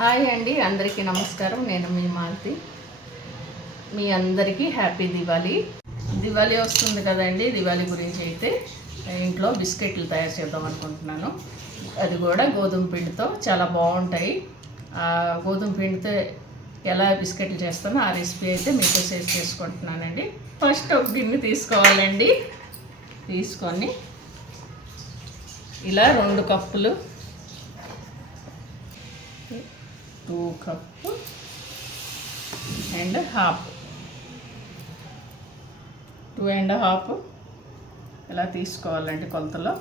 Hi అండి, అందరికీ నమస్కారం. నేను మీ మాలతి. మీ అందరికీ హ్యాపీ దివాళీ. దివాళీ వస్తుంది కదండి. దివాళీ గురించి అయితే ఇంట్లో బిస్కెట్లు తయారు చేద్దాం అనుకుంటున్నాను. అది కూడా గోధుమ పిండితో చాలా బాగుంటాయి. గోధుమ పిండితో ఎలా బిస్కెట్లు చేస్తానో ఆ రెసిపీ అయితే మీతో షేర్ చేసుకుంటున్నానండి. ఫస్ట్ ఒక గిన్నె తీసుకోవాలండి. తీసుకొని ఇలా 2 కప్పులు 2 కప్పు అండ్ హాఫ్ 2.5 ఇలా తీసుకోవాలండి. కొలతలో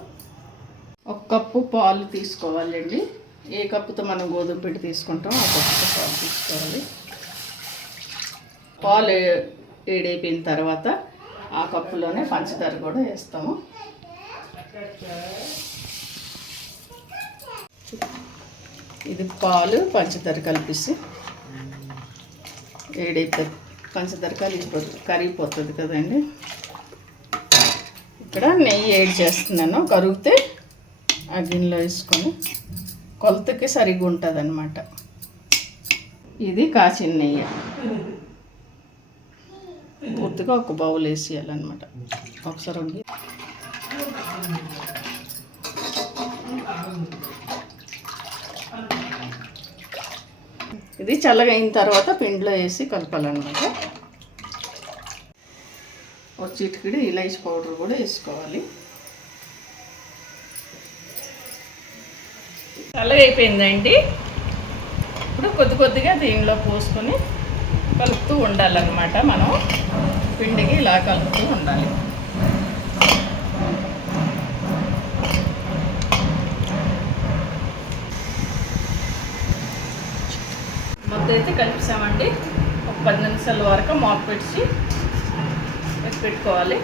1 కప్పు పాలు తీసుకోవాలండి. ఏ కప్పుతో మనం గోధుమ పిండి తీసుకుంటాం ఆ కప్పుతో పాలు తీసుకోవాలి. పాలు వేడైపోయిన తర్వాత ఆ కప్పులోనే పంచదార కూడా వేస్తాము. ఇది పాలు పంచదార కలిపేసి వేడైపోతుంది. పంచదార కరిగిపోతుంది కదండి. ఇక్కడ నెయ్యి యాడ్ చేస్తున్నాను. కరిగితే ఆ గిన్నెలో వేసుకొని కొలతకి సరిగ్గా ఉంటుంది అన్నమాట. ఇది కాచిన నెయ్యి పూర్తిగా ఒక బౌల్ వేసేయాలన్నమాట. ఒకసారి ఇది చల్లగా అయిన తర్వాత పిండిలో వేసి కలపాలన్నమాట. ఒక చిటికెడు ఇలాచీ పౌడర్ కూడా వేసుకోవాలి. చల్లగా అయిపోయిందండి. ఇప్పుడు కొద్దిగా దీనిలో పోసుకొని కలుపుతూ ఉండాలన్నమాట. మనం పిండికి ఇలా కలుపుతూ ఉండాలి. మొత్తం అయితే కలిపిసామండి. ఒక 10 నిమిషాల వరకు మూత పెట్టుకోవాలి.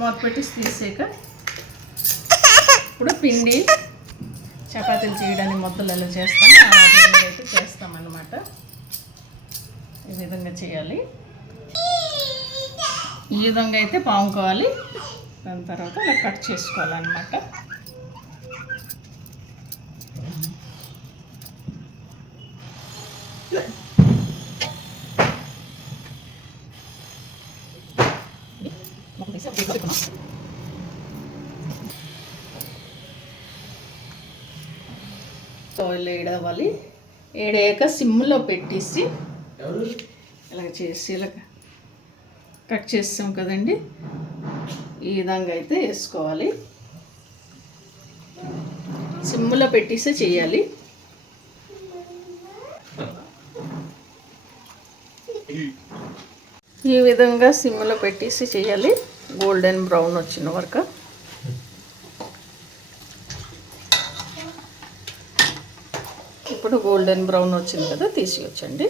మూత పెట్టేసి తీసాక ఇప్పుడు పిండి చపాతీలు చేయడానికి ముద్దలు ఎలా చేస్తామో ఆ విధంగా అయితే చేస్తామన్నమాట. ఈ విధంగా చేయాలి. ఈ విధంగా అయితే పాముకోవాలి. దాని తర్వాత ఇలా కట్ చేసుకోవాలన్నమాట. ఆయిల్ వేడవాలి. వేడాక సిమ్లో పెట్టేసి ఇలా చేసి ఇలా కట్ చేస్తాం కదండి. ఈ విధంగా అయితే వేసుకోవాలి. సిమ్లో పెట్టేసి చేయాలి. ఈ విధంగా సిమ్లో పెట్టేసి చేయాలి. గోల్డెన్ బ్రౌన్ వచ్చిన వరకు. ఇప్పుడు గోల్డెన్ బ్రౌన్ వచ్చింది కదా, తీసేయొచ్చండి.